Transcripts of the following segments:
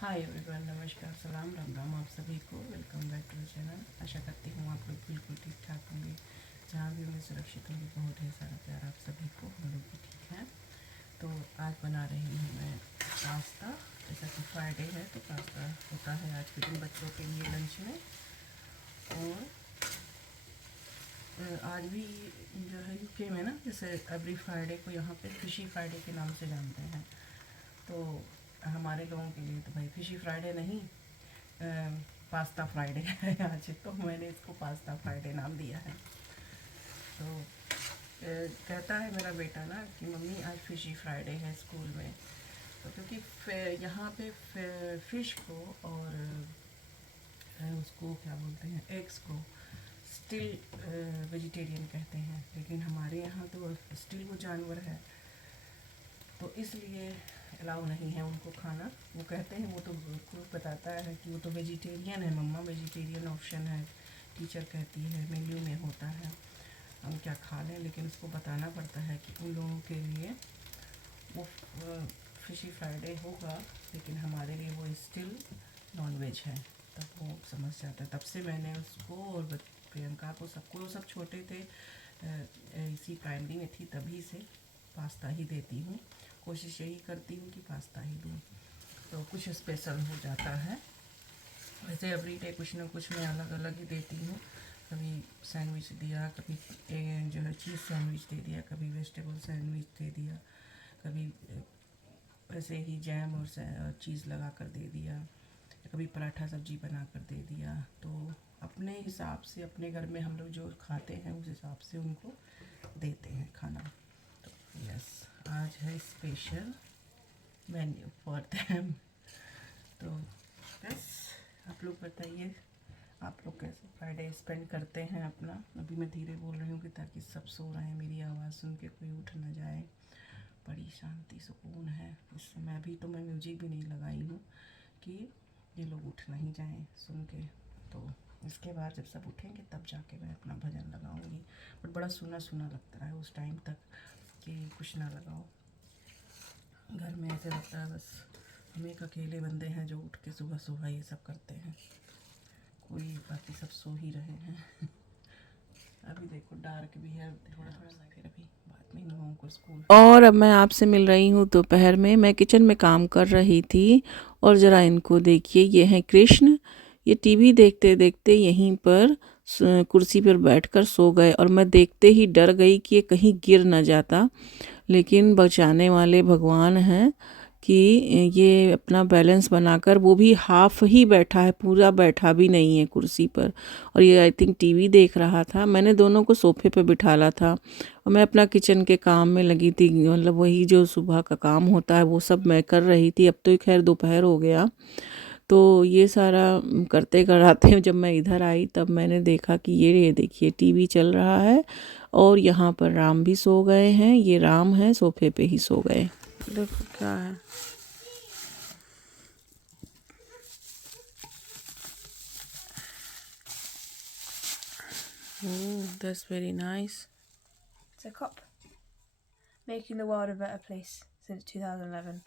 Hi everyone, नमस्कार, सलाम, राम राम आप सभी को। Welcome back to the channel. आशा करती हूँ आप लोग बिल्कुल ठीक ठाक होंगे, जहाँ भी होंगे सुरक्षित होंगे। बहुत ढेर सारा प्यार आप सभी को। हम लोग भी ठीक हैं। तो आज बना रही हूँ मैं पास्ता। जैसा कि फ्राइडे है तो पास्ता होता है आज के दिन बच्चों के लिए लंच में। और आज भी जो है यूके में ना, जैसे एवरी फ्राइडे को यहाँ पे फिशी फ्राइडे के नाम से जानते हैं। तो हमारे लोगों के लिए तो भाई फिशी फ्राइडे नहीं, पास्ता फ्राइडे है आज। तो मैंने इसको पास्ता फ्राइडे नाम दिया है। तो कहता है मेरा बेटा ना कि मम्मी आज फिशी फ्राइडे है स्कूल में। तो क्योंकि यहाँ पे फ़िश को और उसको क्या बोलते हैं, एग्स को स्टिल वेजिटेरियन कहते हैं, लेकिन हमारे यहाँ तो स्टिल वो जानवर है, तो इसलिए अलाउ नहीं है उनको खाना। वो कहते हैं, वो तो खुद बताता है कि वो तो वेजिटेरियन है मम्मा, वेजिटेरियन ऑप्शन है, टीचर कहती है मेन्यू में होता है, हम क्या खा लें। लेकिन उसको बताना पड़ता है कि उन लोगों के लिए वो फिशी फ्राइडे होगा, लेकिन हमारे लिए वो स्टिल नॉन वेज है। तब वो समझ जाता है। तब से मैंने उसको और प्रियंका को, सबको, सब छोटे थे, इसी प्राइमरी में थी तभी से पास्ता ही देती हूँ। कोशिश यही करती हूँ कि पास्ता ही दूँ, तो कुछ स्पेशल हो जाता है। वैसे एवरीडे कुछ ना कुछ मैं अलग अलग ही देती हूँ। कभी सैंडविच दिया, कभी जो है चीज़ सैंडविच दे दिया, कभी वेजिटेबल सैंडविच दे दिया, कभी वैसे ही जैम और चीज़ लगा कर दे दिया, कभी पराठा सब्जी बना कर दे दिया। तो अपने हिसाब से, अपने घर में हम लोग जो खाते हैं उस हिसाब से उनको देते हैं खाना। तो यस, आज है स्पेशल मेन्यू फॉर देम। तो बस आप लोग बताइए, आप लोग कैसे फ्राइडे स्पेंड करते हैं अपना। अभी मैं धीरे बोल रही हूँ कि ताकि सब सो रहे हैं, मेरी आवाज़ सुन के कोई उठ ना जाए। बड़ी शांति सुकून है इस समय। अभी तो मैं म्यूजिक भी नहीं लगाई हूँ कि ये लोग उठ नहीं जाएं सुन के। तो इसके बाद जब सब उठेंगे तब जाके मैं अपना भजन लगाऊंगी। बट बड़ा सुना सुना लगता है उस टाइम तक कि कुछ ना लगाओ। घर में ऐसे लगता है बस हम एक अकेले बंदे हैं जो उठ के सुबह सुबह ये सब करते हैं, कोई बाकी सब सो ही रहे हैं। अभी देखो डार्क भी है थोड़ा थोड़ा सा, फिर अभी बाद में इन लोगों को स्कूल। और अब मैं आपसे मिल रही हूँ दोपहर में। मैं किचन में काम कर रही थी और ज़रा इनको देखिए, ये हैं कृष्ण। ये टीवी देखते देखते यहीं पर कुर्सी पर बैठकर सो गए, और मैं देखते ही डर गई कि ये कहीं गिर ना जाता। लेकिन बचाने वाले भगवान हैं कि ये अपना बैलेंस बनाकर, वो भी हाफ ही बैठा है, पूरा बैठा भी नहीं है कुर्सी पर। और ये आई थिंक टीवी देख रहा था। मैंने दोनों को सोफे पे बिठाला था और मैं अपना किचन के काम में लगी थी। मतलब वही जो सुबह का काम होता है वो सब मैं कर रही थी। अब तो खैर दोपहर हो गया, तो ये सारा करते कराते जब मैं इधर आई तब मैंने देखा कि ये देखिए टीवी चल रहा है और यहाँ पर राम भी सो गए हैं। ये राम है, सोफे पे ही सो गए। देखो क्या है। Oh, that's very nice. It's a cup. Making the world a better place since 2011.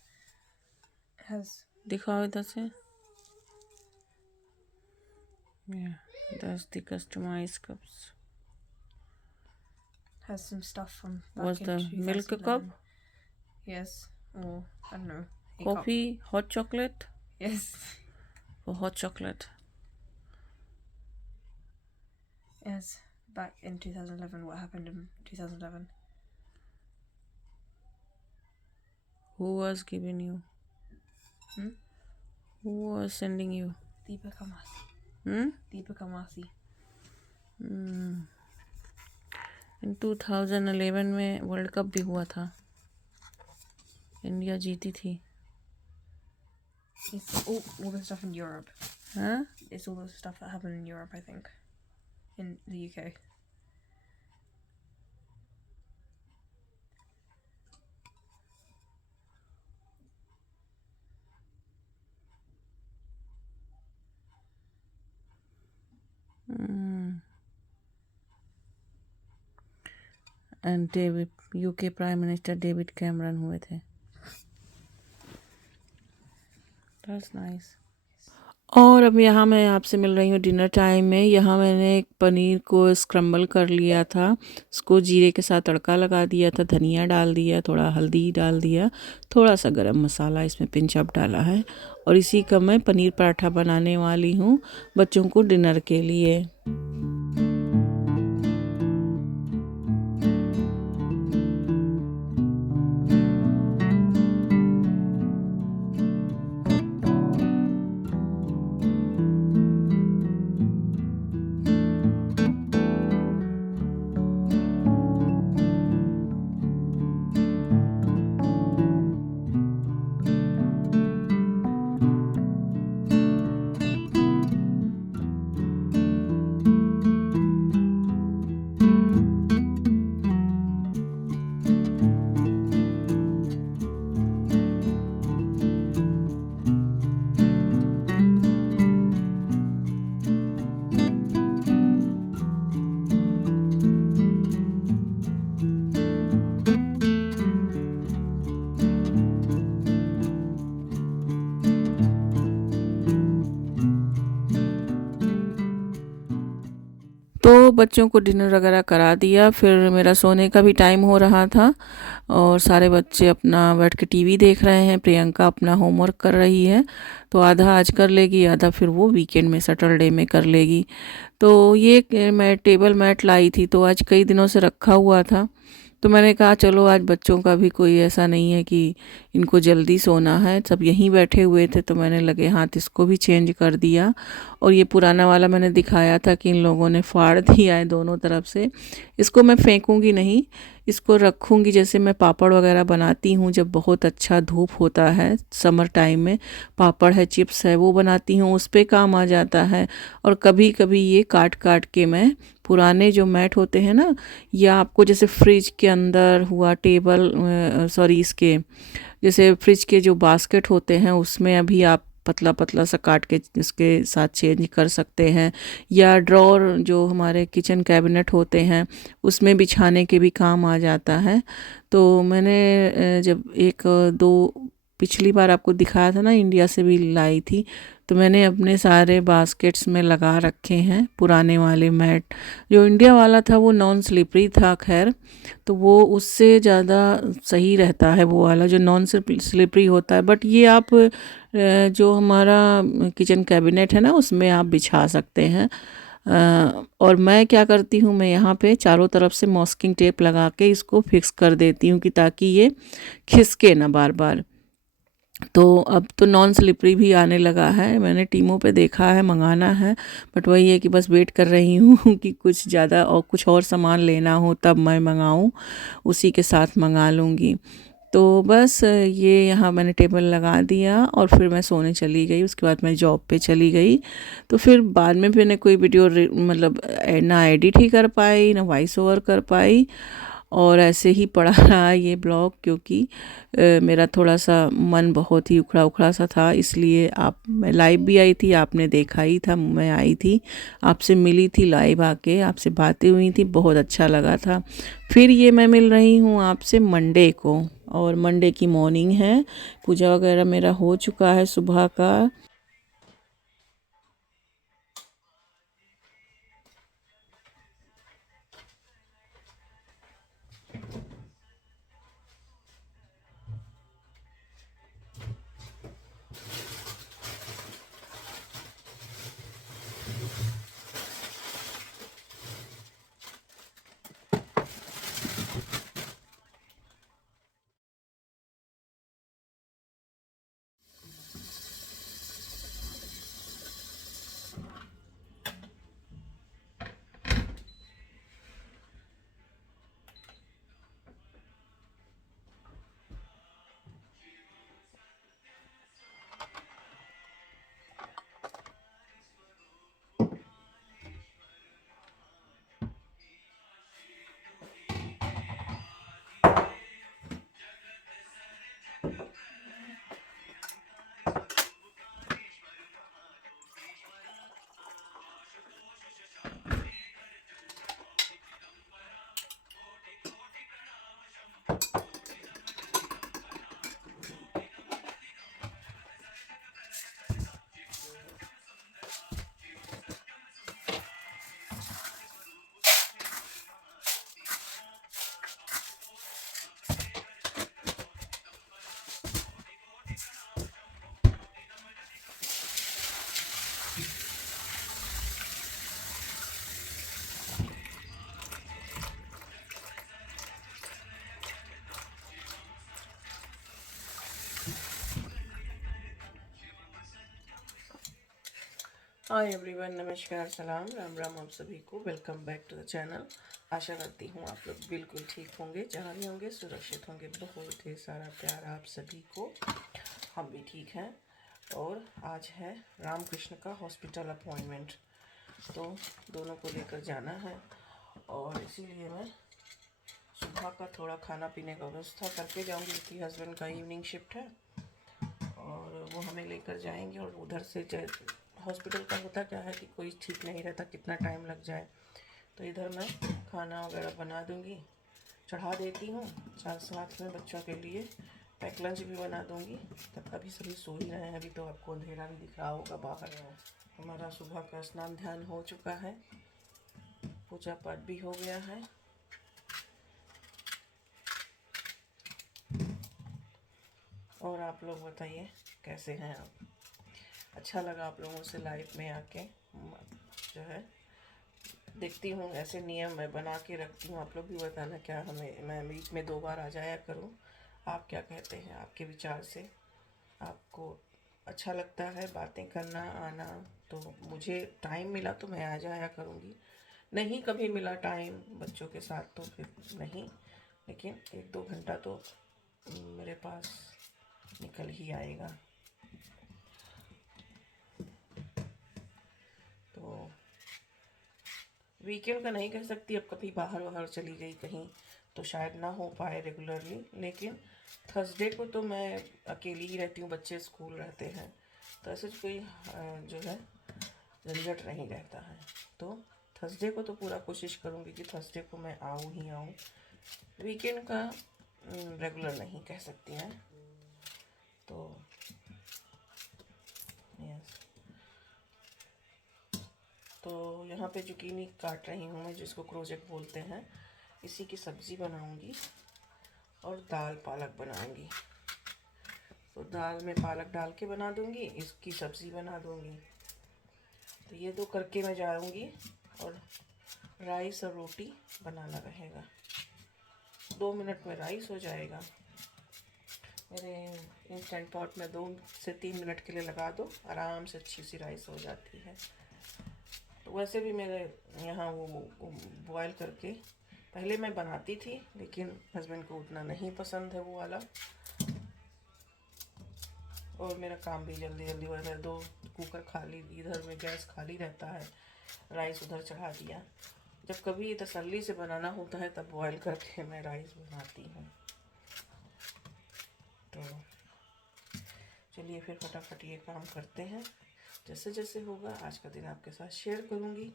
It has दिखाओ इधर से। Yeah, that's the customized cups. has some stuff from back Was in the milk cup? 2011. Yes, or I don't know. A cup. Coffee, hot chocolate? Yes. For hot chocolate. Yes, back in 2011. What happened in 2011? Who was giving you? Who was sending you? Deepak Amasi. Deepak Amasi. इन 2011 में world cup भी हुआ था, India जीती थी. It's all the stuff in Europe. हाँ, It's all the stuff that happened in Europe, I think. In the UK. And David, UK prime minister David Cameron हुए थे. That's nice. और अब यहाँ मैं आपसे मिल रही हूँ डिनर टाइम में. यहाँ मैंने एक पनीर को स्क्रम्बल कर लिया था, इसको जीरे के साथ तड़का लगा दिया था, धनिया डाल दिया, थोड़ा हल्दी डाल दिया, थोड़ा सा गरम मसाला इसमें पिंच अप डाला है, और इसी का मैं पनीर पराठा बनाने वाली हूँ बच्चों को डिनर के लिए. तो बच्चों को डिनर वगैरह करा दिया, फिर मेरा सोने का भी टाइम हो रहा था और सारे बच्चे अपना बैठ के टीवी देख रहे हैं. प्रियंका अपना होमवर्क कर रही है, तो आधा आज कर लेगी, आधा फिर वो वीकेंड में सैटरडे में कर लेगी. तो ये मैं टेबल मैट लाई थी, तो आज कई दिनों से रखा हुआ था, तो मैंने कहा चलो आज बच्चों का भी कोई ऐसा नहीं है कि इनको जल्दी सोना है, सब यहीं बैठे हुए थे, तो मैंने लगे हाथ इसको भी चेंज कर दिया. और ये पुराना वाला मैंने दिखाया था कि इन लोगों ने फाड़ दिया है दोनों तरफ से. इसको मैं फेंकूंगी नहीं, इसको रखूंगी, जैसे मैं पापड़ वगैरह बनाती हूँ जब बहुत अच्छा धूप होता है समर टाइम में, पापड़ है, चिप्स है, वो बनाती हूँ, उस पर काम आ जाता है. और कभी कभी ये काट काट के मैं पुराने जो मैट होते हैं ना, या आपको जैसे फ्रिज के अंदर हुआ टेबल, सॉरी इसके जैसे फ्रिज के जो बास्केट होते हैं उसमें अभी आप पतला पतला सा काट के इसके साथ चेंज कर सकते हैं, या ड्रॉर जो हमारे किचन कैबिनेट होते हैं उसमें बिछाने के भी काम आ जाता है. तो मैंने जब एक दो पिछली बार आपको दिखाया था ना, इंडिया से भी लाई थी, तो मैंने अपने सारे बास्केट्स में लगा रखे हैं पुराने वाले मैट. जो इंडिया वाला था वो नॉन स्लिपरी था, खैर तो वो उससे ज़्यादा सही रहता है वो वाला जो नॉन स्लिपरी होता है. बट ये आप जो हमारा किचन कैबिनेट है ना उसमें आप बिछा सकते हैं. और मैं क्या करती हूँ, मैं यहाँ पे चारों तरफ से मॉस्किंग टेप लगा के इसको फिक्स कर देती हूँ कि ताकि ये खिसके ना बार बार. तो अब तो नॉन स्लिपरी भी आने लगा है, मैंने टीमों पे देखा है, मंगाना है, बट वही है कि बस वेट कर रही हूँ कि कुछ ज़्यादा और कुछ और सामान लेना हो तब मैं मंगाऊँ, उसी के साथ मंगा लूँगी. तो बस ये यहाँ मैंने टेबल लगा दिया और फिर मैं सोने चली गई. उसके बाद मैं जॉब पे चली गई, तो फिर बाद में मैंने कोई वीडियो मतलब ना एडिट ही कर पाई, ना वॉइस ओवर कर पाई, और ऐसे ही पड़ा रहा ये ब्लॉग, क्योंकि मेरा थोड़ा सा मन बहुत ही उखड़ा उखड़ा सा था. इसलिए मैं लाइव भी आई थी, आपने देखा ही था, मैं आई थी, आपसे मिली थी लाइव आके, आपसे बातें हुई थी, बहुत अच्छा लगा था. फिर ये मैं मिल रही हूँ आपसे मंडे को, और मंडे की मॉर्निंग है, पूजा वगैरह मेरा हो चुका है सुबह का. हाय एवरीवन, नमस्कार, सलाम, राम राम आप सभी को। Welcome back to the channel. आशा करती हूँ आप लोग बिल्कुल ठीक होंगे, जहाँ भी होंगे सुरक्षित होंगे। बहुत ही सारा प्यार आप सभी को। हम भी ठीक हैं। और आज है रामकृष्ण का हॉस्पिटल अपॉइंटमेंट, तो दोनों को लेकर जाना है। और इसीलिए मैं सुबह का थोड़ा खाना पीने का व्यवस्था करके जाऊँगी, क्योंकि हस्बैंड का इवनिंग शिफ्ट है और वो हमें लेकर जाएंगे। और उधर से हॉस्पिटल का होता क्या है कि कोई ठीक नहीं रहता, कितना टाइम लग जाए। तो इधर मैं खाना वगैरह बना दूंगी, चढ़ा देती हूँ। साथ में बच्चों के लिए पैक लंच भी बना दूंगी। तब अभी सभी सो ही रहे हैं, अभी तो आपको अंधेरा भी दिख रहा होगा बाहर। हमारा सुबह का स्नान ध्यान हो चुका है, पूजा पाठ भी हो गया है। और आप लोग बताइए कैसे हैं आप। अच्छा लगा आप लोगों से लाइव में आके। जो है देखती हूँ, ऐसे नियम मैं बना के रखती हूँ। आप लोग भी बताना क्या मैं बीच में 2 बार आ जाया करूँ। आप क्या कहते हैं, आपके विचार से आपको अच्छा लगता है बातें करना आना? तो मुझे टाइम मिला तो मैं आ जाया करूँगी, नहीं कभी मिला टाइम बच्चों के साथ तो फिर नहीं, लेकिन 1-2 घंटा तो मेरे पास निकल ही आएगा। तो वीकेंड का नहीं कह सकती, अब कभी बाहर चली गई कहीं तो शायद ना हो पाए रेगुलरली, लेकिन थर्सडे को तो मैं अकेली ही रहती हूँ, बच्चे स्कूल रहते हैं, तो ऐसे कोई जो है झंझट नहीं रहता है। तो थर्सडे को तो पूरा कोशिश करूँगी कि थर्सडे को मैं आऊँ ही आऊँ। वीकेंड का रेगुलर नहीं कह सकती हैं। तो यस, तो यहाँ पे जुकीनी काट रही हूँ मैं, जिसको क्रोजेट बोलते हैं। इसी की सब्ज़ी बनाऊँगी और दाल पालक बनाऊँगी। तो दाल में पालक डाल के बना दूँगी, इसकी सब्ज़ी बना दूँगी। तो ये 2 करके मैं जाऊँगी। और राइस और रोटी बनाना रहेगा। 2 मिनट में राइस हो जाएगा। मेरे इंस्टेंट पॉट में 2 से 3 मिनट के लिए लगा दो, आराम से अच्छी सी राइस हो जाती है। तो वैसे भी मेरे यहाँ वो बॉयल करके पहले मैं बनाती थी, लेकिन हस्बैंड को उतना नहीं पसंद है वो वाला। और मेरा काम भी जल्दी जल्दी हो जाता है। 2 कुकर खाली, इधर में गैस खाली रहता है, राइस उधर चढ़ा दिया। जब कभी तसल्ली से बनाना होता है तब बॉयल करके मैं राइस बनाती हूँ। तो चलिए फिर फटाफट ये काम करते हैं। जैसे जैसे होगा आज का दिन आपके साथ शेयर करूँगी।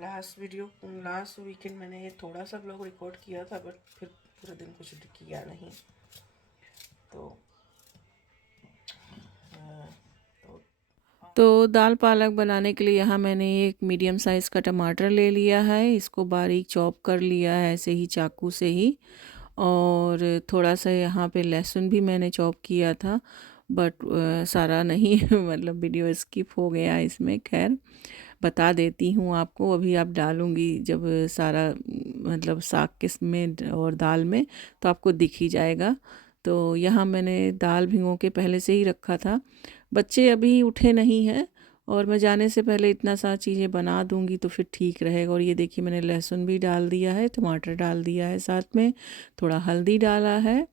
लास्ट वीकेंड मैंने ये थोड़ा सा ब्लॉग रिकॉर्ड किया था, बट फिर पूरे दिन कुछ किया नहीं। तो दाल पालक बनाने के लिए यहाँ मैंने एक मीडियम साइज़ का टमाटर ले लिया है, इसको बारीक चॉप कर लिया है ऐसे ही चाकू से ही। और थोड़ा सा यहाँ पे लहसुन भी मैंने चॉप किया था, बट सारा नहीं मतलब वीडियो स्किप हो गया इसमें। खैर बता देती हूँ आपको, अभी आप डालूँगी जब सारा मतलब साग में और दाल में, तो आपको दिख ही जाएगा। तो यहाँ मैंने दाल भिगो के पहले से ही रखा था। बच्चे अभी उठे नहीं हैं और मैं जाने से पहले इतना सा चीज़ें बना दूंगी तो फिर ठीक रहेगा। और ये देखिए मैंने लहसुन भी डाल दिया है, टमाटर डाल दिया है, साथ में थोड़ा हल्दी डाला है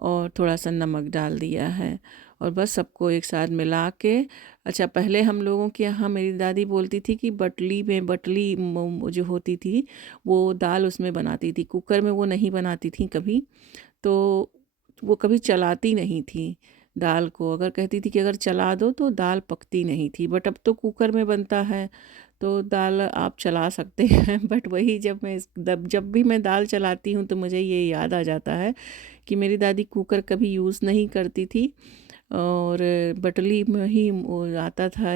और थोड़ा सा नमक डाल दिया है। और बस सबको एक साथ मिला के, अच्छा पहले हम लोगों के यहाँ मेरी दादी बोलती थी कि बटली जो होती थी वो दाल उसमें बनाती थी, कुकर में वो नहीं बनाती थी कभी। तो वो कभी चलाती नहीं थी दाल को, अगर कहती थी कि अगर चला दो तो दाल पकती नहीं थी। बट अब तो कुकर में बनता है तो दाल आप चला सकते हैं। बट वही जब भी मैं दाल चलाती हूँ तो मुझे ये याद आ जाता है कि मेरी दादी कुकर कभी यूज़ नहीं करती थी और बटली में ही वो आता था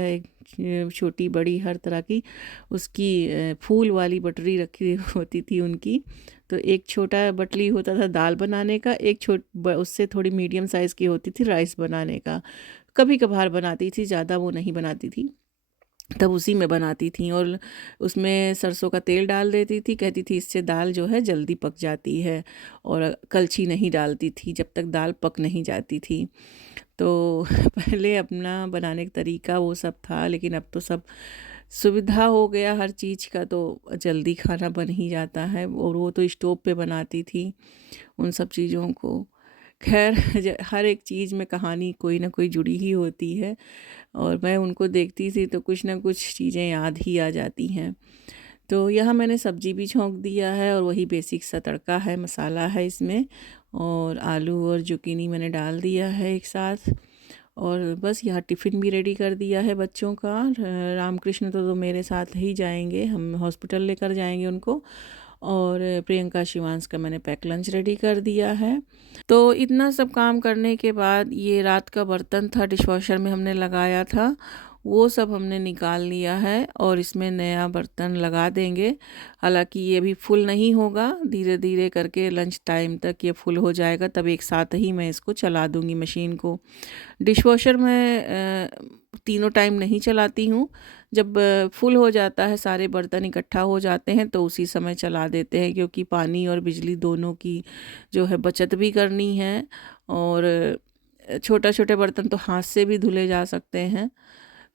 छोटी बड़ी हर तरह की, उसकी फूल वाली बटरी रखी होती थी उनकी। तो एक छोटा बटली होता था दाल बनाने का, एक उससे थोड़ी मीडियम साइज़ की होती थी राइस बनाने का। कभी कभार बनाती थी, ज़्यादा वो नहीं बनाती थी, तब उसी में बनाती थी। और उसमें सरसों का तेल डाल देती थी, कहती थी इससे दाल जो है जल्दी पक जाती है। और कलछी नहीं डालती थी जब तक दाल पक नहीं जाती थी। तो पहले अपना बनाने का तरीका वो सब था, लेकिन अब तो सब सुविधा हो गया हर चीज़ का, तो जल्दी खाना बन ही जाता है। और वो तो स्टोव पे बनाती थी उन सब चीज़ों को। खैर हर एक चीज़ में कहानी कोई ना कोई जुड़ी ही होती है, और मैं उनको देखती थी तो कुछ ना कुछ चीज़ें याद ही आ जाती हैं। तो यहाँ मैंने सब्ज़ी भी छौंक दिया है, और वही बेसिक सा तड़का है, मसाला है इसमें, और आलू और जुकीनी मैंने डाल दिया है एक साथ। और बस यहाँ टिफ़िन भी रेडी कर दिया है बच्चों का। रामकृष्ण तो मेरे साथ ही जाएंगे, हम हॉस्पिटल लेकर जाएंगे उनको। और प्रियंका शिवांश का मैंने पैक लंच रेडी कर दिया है। तो इतना सब काम करने के बाद ये रात का बर्तन था, डिशवॉशर में हमने लगाया था, वो सब हमने निकाल लिया है और इसमें नया बर्तन लगा देंगे। हालांकि ये भी फुल नहीं होगा, धीरे धीरे करके लंच टाइम तक ये फुल हो जाएगा, तब एक साथ ही मैं इसको चला दूंगी मशीन को। डिशवॉशर में तीनों टाइम नहीं चलाती हूँ। जब फुल हो जाता है, सारे बर्तन इकट्ठा हो जाते हैं, तो उसी समय चला देते हैं, क्योंकि पानी और बिजली दोनों की जो है बचत भी करनी है। और छोटे छोटे बर्तन तो हाथ से भी धुले जा सकते हैं।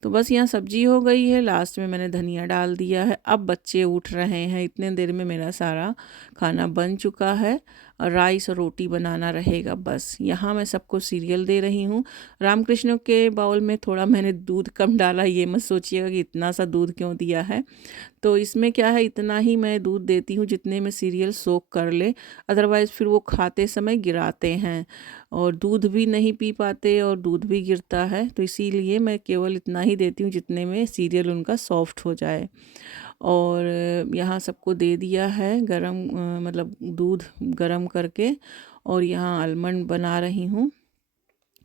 तो बस यहाँ सब्जी हो गई है, लास्ट में मैंने धनिया डाल दिया है। अब बच्चे उठ रहे हैं, इतने देर में मेरा सारा खाना बन चुका है, और राइस और रोटी बनाना रहेगा बस। यहाँ मैं सबको सीरियल दे रही हूँ। रामकृष्ण के बाउल में थोड़ा मैंने दूध कम डाला, ये मत सोचिएगा कि इतना सा दूध क्यों दिया है। तो इसमें क्या है, इतना ही मैं दूध देती हूँ जितने में सीरियल सोख कर ले, अदरवाइज़ फिर वो खाते समय गिराते हैं और दूध भी नहीं पी पाते और दूध भी गिरता है। तो इसीलिए मैं केवल इतना ही देती हूँ जितने में सीरियल उनका सॉफ्ट हो जाए। और यहाँ सबको दे दिया है गरम, मतलब दूध गरम करके। और यहाँ आलमंड बना रही हूँ,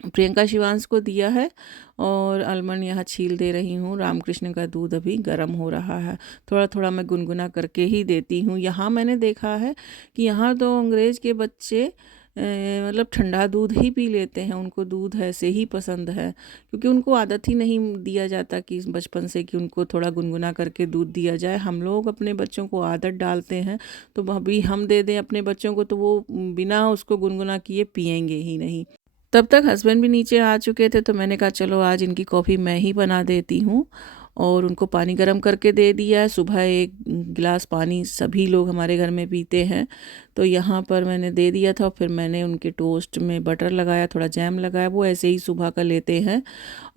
प्रियंका शिवांश को दिया है, और आलमंड यहाँ छील दे रही हूँ। रामकृष्ण का दूध अभी गर्म हो रहा है, थोड़ा थोड़ा मैं गुनगुना करके ही देती हूँ। यहाँ मैंने देखा है कि यहाँ तो अंग्रेज़ के बच्चे मतलब ठंडा दूध ही पी लेते हैं, उनको दूध ऐसे ही पसंद है, क्योंकि उनको आदत ही नहीं दिया जाता कि बचपन से कि उनको थोड़ा गुनगुना करके दूध दिया जाए। हम लोग अपने बच्चों को आदत डालते हैं, तो अभी हम दे दें अपने बच्चों को तो वो बिना उसको गुनगुना किए पिएंगे ही नहीं। तब तक हस्बैंड भी नीचे आ चुके थे, तो मैंने कहा चलो आज इनकी कॉफ़ी मैं ही बना देती हूँ, और उनको पानी गर्म करके दे दिया है। सुबह एक गिलास पानी सभी लोग हमारे घर में पीते हैं, तो यहाँ पर मैंने दे दिया था। फिर मैंने उनके टोस्ट में बटर लगाया, थोड़ा जैम लगाया, वो ऐसे ही सुबह का लेते हैं।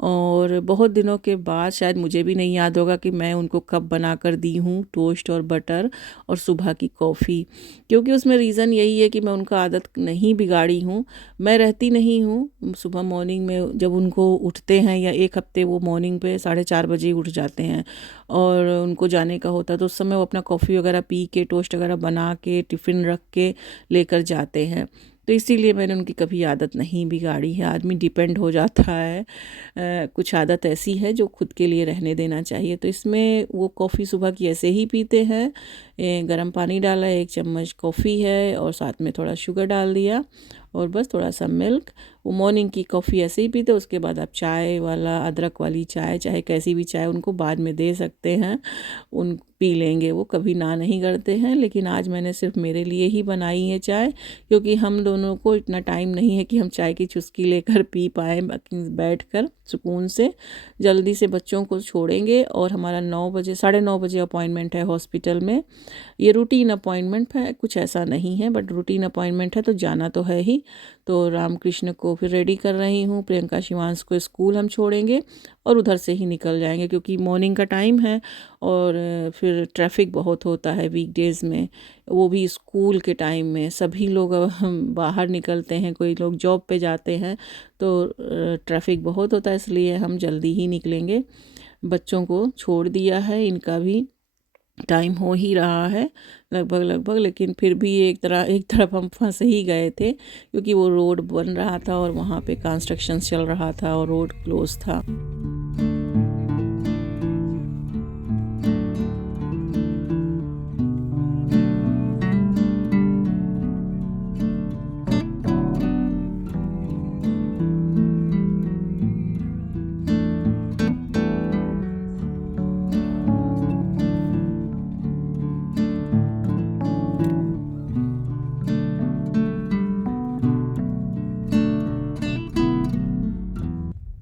और बहुत दिनों के बाद, शायद मुझे भी नहीं याद होगा कि मैं उनको कब बना कर दी हूँ टोस्ट और बटर और सुबह की कॉफ़ी, क्योंकि उसमें रीज़न यही है कि मैं उनका आदत नहीं बिगाड़ी हूँ। मैं रहती नहीं हूँ सुबह मॉर्निंग में, जब उनको उठते हैं, या एक हफ्ते वो मॉर्निंग पे 4:30 बजे उठ जाते हैं और उनको जाने का होता है, तो उस समय वो अपना कॉफ़ी वगैरह पी के, टोस्ट वगैरह बना के, टिफ़िन रख के लेकर जाते हैं। तो इसीलिए मैंने उनकी कभी आदत नहीं बिगाड़ी है। आदमी डिपेंड हो जाता है, कुछ आदत ऐसी है जो खुद के लिए रहने देना चाहिए। तो इसमें वो कॉफ़ी सुबह की ऐसे ही पीते हैं। गर्म पानी डाला, 1 चम्मच कॉफ़ी है, और साथ में थोड़ा शुगर डाल दिया, और बस थोड़ा सा मिल्क। वो मॉर्निंग की कॉफ़ी ऐसे ही पीते। उसके बाद आप चाय वाला, अदरक वाली चाय, चाहे कैसी भी चाय उनको बाद में दे सकते हैं, उन पी लेंगे, वो कभी ना नहीं करते हैं। लेकिन आज मैंने सिर्फ मेरे लिए ही बनाई है चाय, क्योंकि हम दोनों को इतना टाइम नहीं है कि हम चाय की चुस्की लेकर पी पाए बैठ कर सुकून से। जल्दी से बच्चों को छोड़ेंगे, और हमारा 9 बजे, 9:30 बजे अपॉइंटमेंट है हॉस्पिटल में। ये रूटीन अपॉइंटमेंट है, कुछ ऐसा नहीं है, बट रूटीन अपॉइंटमेंट है, तो जाना तो है ही। तो रामकृष्ण को फिर रेडी कर रही हूँ, प्रियंका शिवांश को स्कूल हम छोड़ेंगे और उधर से ही निकल जाएंगे, क्योंकि मॉर्निंग का टाइम है, और फिर ट्रैफिक बहुत होता है वीकडेज़ में, वो भी स्कूल के टाइम में। सभी लोग हम बाहर निकलते हैं, कोई लोग जॉब पे जाते हैं, तो ट्रैफिक बहुत होता है, इसलिए हम जल्दी ही निकलेंगे। बच्चों को छोड़ दिया है, इनका भी टाइम हो ही रहा है लगभग, लेकिन फिर भी एक तरफ हम फंस ही गए थे, क्योंकि वो रोड बन रहा था और वहाँ पे कंस्ट्रक्शन चल रहा था और रोड क्लोज था।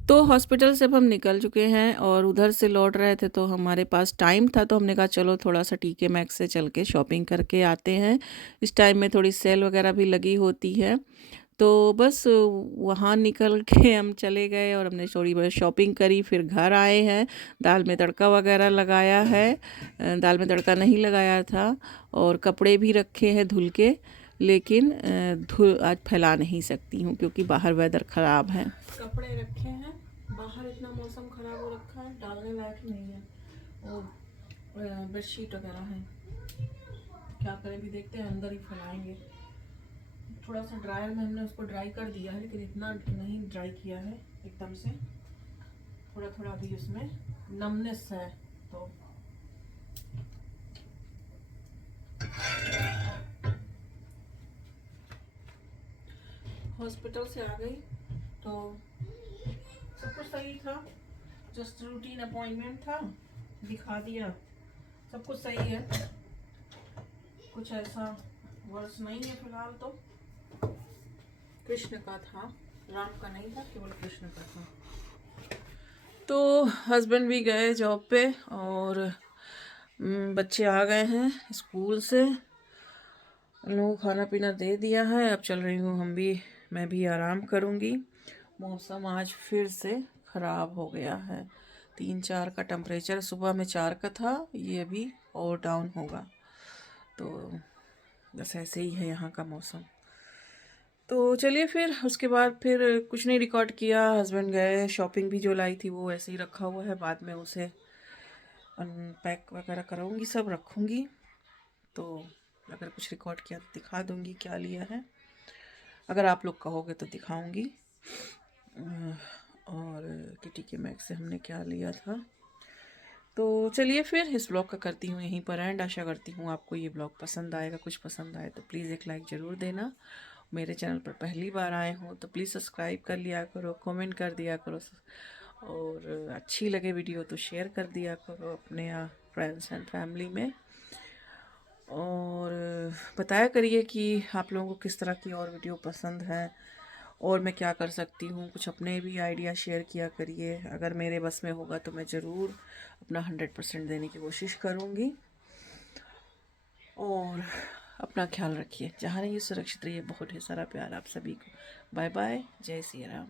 तो हॉस्पिटल से अब हम निकल चुके हैं और उधर से लौट रहे थे, तो हमारे पास टाइम था, तो हमने कहा चलो थोड़ा सा टीके मैक्स से चल के शॉपिंग करके आते हैं। इस टाइम में थोड़ी सेल वगैरह भी लगी होती है। तो बस वहाँ निकल के हम चले गए और हमने थोड़ी बहुत शॉपिंग करी, फिर घर आए हैं। दाल में तड़का वगैरह लगाया है, दाल में तड़का नहीं लगाया था। और कपड़े भी रखे हैं धुल के, लेकिन धुल आज फैला नहीं सकती हूँ क्योंकि बाहर वेदर ख़राब है। कपड़े रखे हैं बाहर, इतना मौसम ख़राब हो रखा है, डालने लायक नहीं है। और बेडशीट वगैरह है, क्या करें भी, देखते हैं अंदर ही फैलाएंगे। थोड़ा सा ड्रायर में हमने उसको ड्राई कर दिया है, लेकिन इतना नहीं ड्राई किया है एकदम से, थोड़ा थोड़ा अभी उसमें नमनेस है। तो हॉस्पिटल से आ गई तो सब कुछ सही था, जस्ट रूटीन अपॉइंटमेंट था, दिखा दिया, सब कुछ सही है, कुछ ऐसा वर्स नहीं है फिलहाल। तो कृष्ण का था, राम का नहीं था, केवल कृष्ण का था। तो हस्बैंड भी गए जॉब पे और बच्चे आ गए हैं स्कूल से, उन लोगों को खाना पीना दे दिया है। अब चल रही हूँ मैं भी आराम करूँगी। मौसम आज फिर से ख़राब हो गया है, 3-4 का टेम्परेचर, सुबह में 4 का था, ये अभी और डाउन होगा। तो बस ऐसे ही है यहाँ का मौसम। तो चलिए फिर उसके बाद फिर कुछ नहीं रिकॉर्ड किया, हस्बैंड गए, शॉपिंग भी जो लाई थी वो ऐसे ही रखा हुआ है, बाद में उसे अनपैक वगैरह कराऊंगी, सब रखूंगी। तो अगर कुछ रिकॉर्ड किया तो दिखा दूंगी क्या लिया है, अगर आप लोग कहोगे तो दिखाऊंगी। और किटी के मैग से हमने क्या लिया था। तो चलिए फिर इस ब्लॉग का करती हूँ यहीं पर एंड। आशा करती हूँ आपको ये ब्लॉग पसंद आएगा, कुछ पसंद आए तो प्लीज़ एक लाइक ज़रूर देना। मेरे चैनल पर पहली बार आए हो तो प्लीज़ सब्सक्राइब कर लिया करो, कमेंट कर दिया करो, और अच्छी लगे वीडियो तो शेयर कर दिया करो अपने फ्रेंड्स एंड फैमिली में। और बताया करिए कि आप लोगों को किस तरह की और वीडियो पसंद है और मैं क्या कर सकती हूँ, कुछ अपने भी आइडिया शेयर किया करिए। अगर मेरे बस में होगा तो मैं ज़रूर अपना 100% देने की कोशिश करूँगी। और अपना ख्याल रखिए, जहाँ रहिए सुरक्षित रहिए। बहुत ही सारा प्यार आप सभी को। बाय बाय, जय सिया राम।